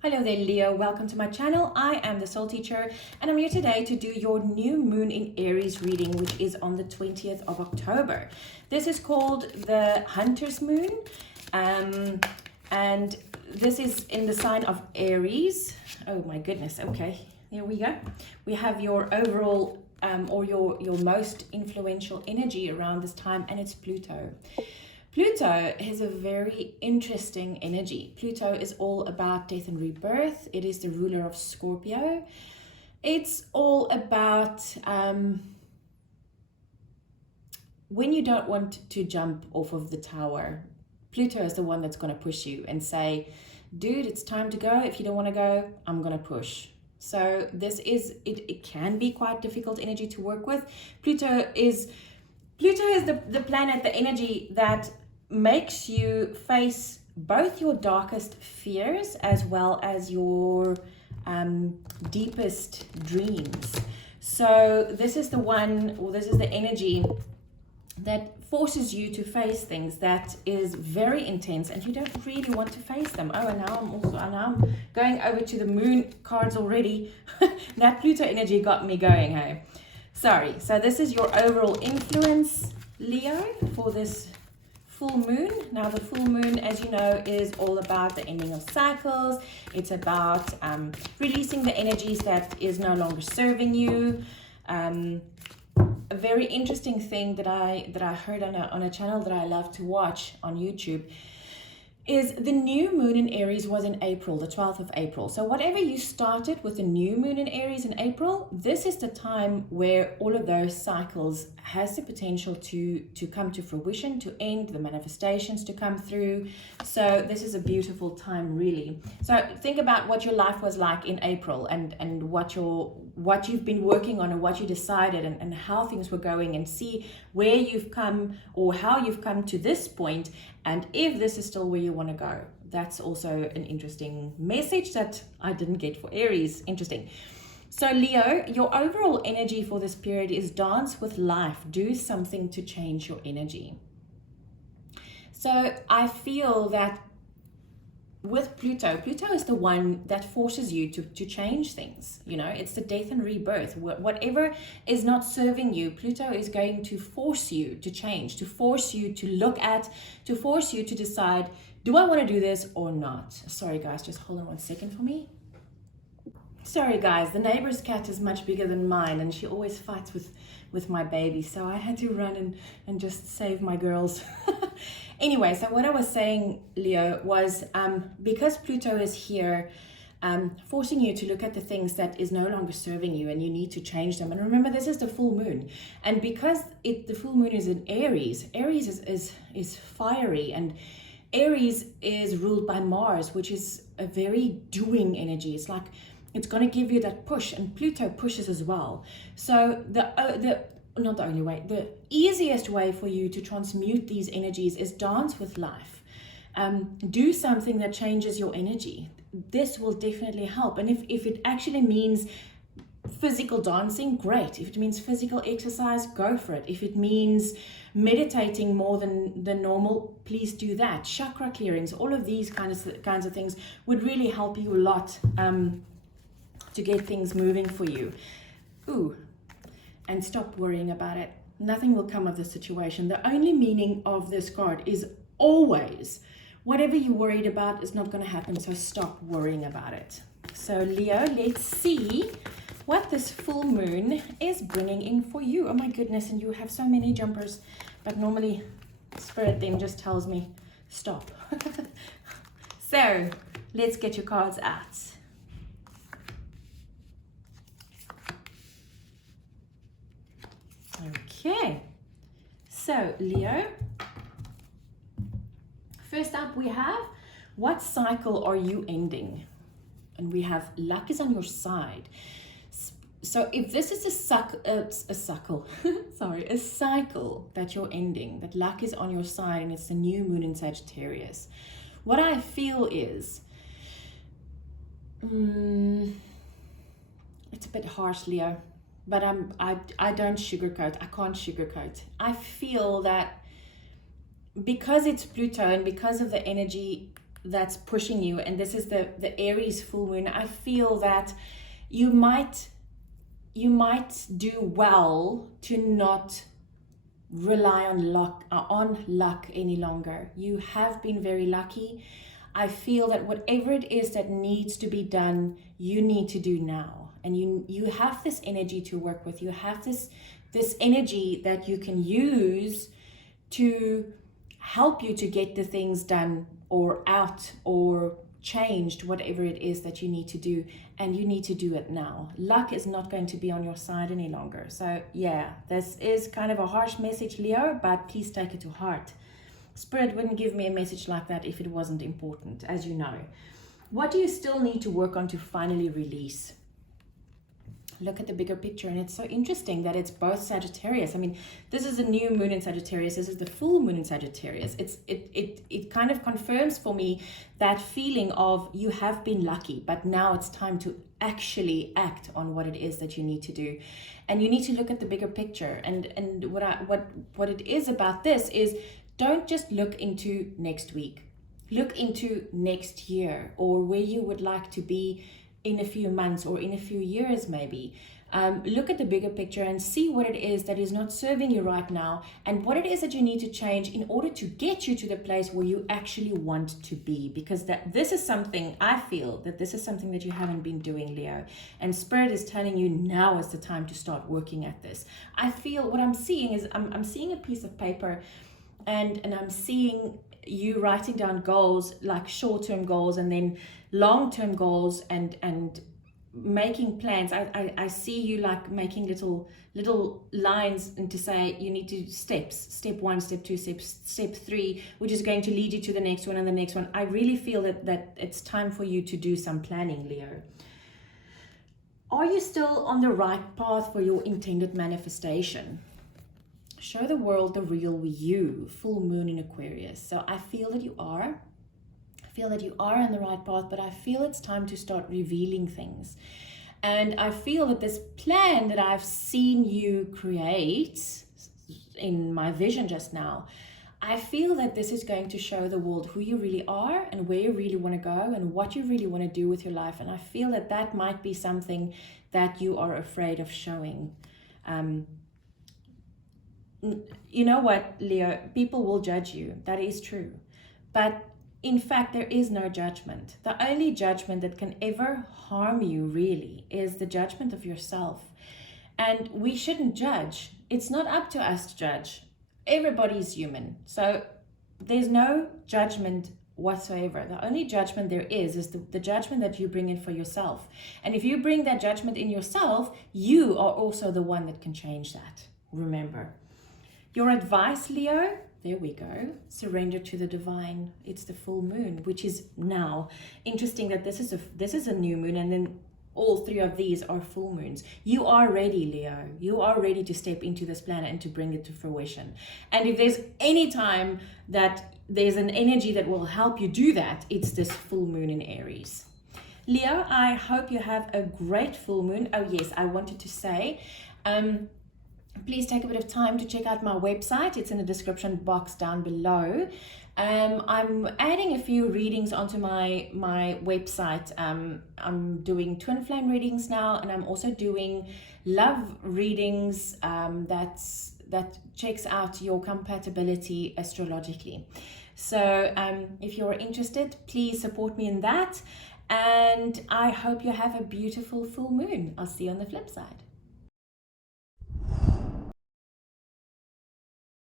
Hello there, Leo. Welcome to my channel. I am the Soul Teacher, and I'm here today to do your new moon in Aries reading, which is on the 20th of October. This is called the Hunter's Moon, and this is in the sign of Aries. Oh my goodness. Okay, here we go. We have your overall or your most influential energy around this time, and it's Pluto. Pluto has a very interesting energy. Pluto is all about death and rebirth. It is the ruler of Scorpio. It's all about when you don't want to jump off of the tower. Pluto is the one that's going to push you and say, dude, it's time to go. If you don't want to go, I'm going to push. So this is, it can be quite difficult energy to work with. Pluto is the planet, the energy that makes you face both your darkest fears as well as your deepest dreams. So this is the one, or this is the energy that forces you to face things that is very intense and you don't really want to face them. Oh, and now I'm going over to the moon cards already. That Pluto energy got me going, hey. Sorry. So this is your overall influence, Leo, for this full moon. Now the full moon, as you know, is all about the ending of cycles. It's about releasing the energies that is no longer serving you. A very interesting thing that I heard on a channel that I love to watch on YouTube is the new moon in Aries was in April, the 12th of April. So whatever you started with the new moon in Aries in April, this is the time where all of those cycles has the potential to come to fruition, to end, the manifestations to come through. So this is a beautiful time, really. So think about what your life was like in April and what you've been working on and what you decided and how things were going, and see where you've come or how you've come to this point, and if this is still where you want to go. That's also an interesting message that I didn't get for Aries. Interesting. So Leo, your overall energy for this period is dance with life. Do something to change your energy. So I feel that with Pluto is the one that forces you to change things. You know, it's the death and rebirth. Whatever is not serving you, Pluto is going to force you to change, to force you to look at, to force you to decide, do I want to do this or not? Sorry guys, just hold on 1 second for me. Sorry guys, the neighbor's cat is much bigger than mine and she always fights with my baby, so I had to run and just save my girls. Anyway, so what I was saying, Leo, was because Pluto is here forcing you to look at the things that is no longer serving you and you need to change them. And remember, this is the full moon, and because the full moon is in Aries is fiery, and Aries is ruled by Mars, which is a very doing energy. It's like it's going to give you that push, and Pluto pushes as well. So not the only way, the easiest way for you to transmute these energies is dance with life. Do something that changes your energy. This will definitely help. And if it actually means physical dancing, great. If it means physical exercise, go for it. If it means meditating more than normal, please do that. Chakra clearings, all of these kinds of things would really help you a lot to get things moving for you. Ooh. And stop worrying about it. Nothing will come of the situation. The only meaning of this card is always, whatever you're worried about is not going to happen, so stop worrying about it. So Leo, let's see what this full moon is bringing in for you. Oh my goodness, and you have so many jumpers, but normally Spirit then just tells me, stop. So let's get your cards out. Okay, so Leo, first up we have, what cycle are you ending? And we have luck is on your side. So if this is a cycle that you're ending, that luck is on your side, and it's the new moon in Sagittarius, what I feel is, it's a bit harsh, Leo, but I don't sugarcoat. I can't sugarcoat. I feel that because it's Pluto and because of the energy that's pushing you, and this is the Aries full moon. I feel that you might do well to not rely on luck any longer. You have been very lucky. I feel that whatever it is that needs to be done, you need to do now. And you have this energy to work with. You have this energy that you can use to help you to get the things done or out or changed, whatever it is that you need to do, and you need to do it now. Luck is not going to be on your side any longer. So yeah, this is kind of a harsh message, Leo, but please take it to heart. Spirit wouldn't give me a message like that if it wasn't important, as you know. What do you still need to work on to finally release? Look at the bigger picture, and it's so interesting that it's both Sagittarius. I mean, this is a new moon in Sagittarius. This is the full moon in Sagittarius. It kind of confirms for me that feeling of you have been lucky, but now it's time to actually act on what it is that you need to do, and you need to look at the bigger picture. And what it is about this is, don't just look into next week. Look into next year, or where you would like to be in a few months or in a few years maybe. Look at the bigger picture and see what it is that is not serving you right now, and what it is that you need to change in order to get you to the place where you actually want to be. Because this is something, I feel that this is something that you haven't been doing, Leo, and Spirit is telling you now is the time to start working at this. I feel what I'm seeing is I'm seeing a piece of paper, and I'm seeing you writing down goals, like short-term goals and then long-term goals, and making plans. I see you like making little lines, and to say you need to step 1, step 2, step 3, which is going to lead you to the next one and the next one. I really feel that it's time for you to do some planning, Leo. Are you still on the right path for your intended manifestation? Show the world the real you. Full moon in Aquarius. So I feel that you are. I feel that you are on the right path, but I feel it's time to start revealing things. And I feel that this plan that I've seen you create in my vision just now, I feel that this is going to show the world who you really are and where you really want to go and what you really want to do with your life. And I feel that that might be something that you are afraid of showing. You know what, Leo? People will judge you. That is true. But in fact, there is no judgment. The only judgment that can ever harm you, really, is the judgment of yourself. And we shouldn't judge. It's not up to us to judge. Everybody's human. So there's no judgment whatsoever. The only judgment there is the judgment that you bring in for yourself. And if you bring that judgment in yourself, you are also the one that can change that. Remember. Your advice, Leo, there we go. Surrender to the divine. It's the full moon, which is now. Interesting that this is a new moon, and then all 3 of these are full moons. You are ready, Leo. You are ready to step into this planet and to bring it to fruition. And if there's any time that there's an energy that will help you do that, it's this full moon in Aries. Leo, I hope you have a great full moon. Oh yes, I wanted to say, please take a bit of time to check out my website. It's in the description box down below. I'm adding a few readings onto my website. I'm doing twin flame readings now, and I'm also doing love readings that checks out your compatibility astrologically. So if you're interested, please support me in that. And I hope you have a beautiful full moon. I'll see you on the flip side.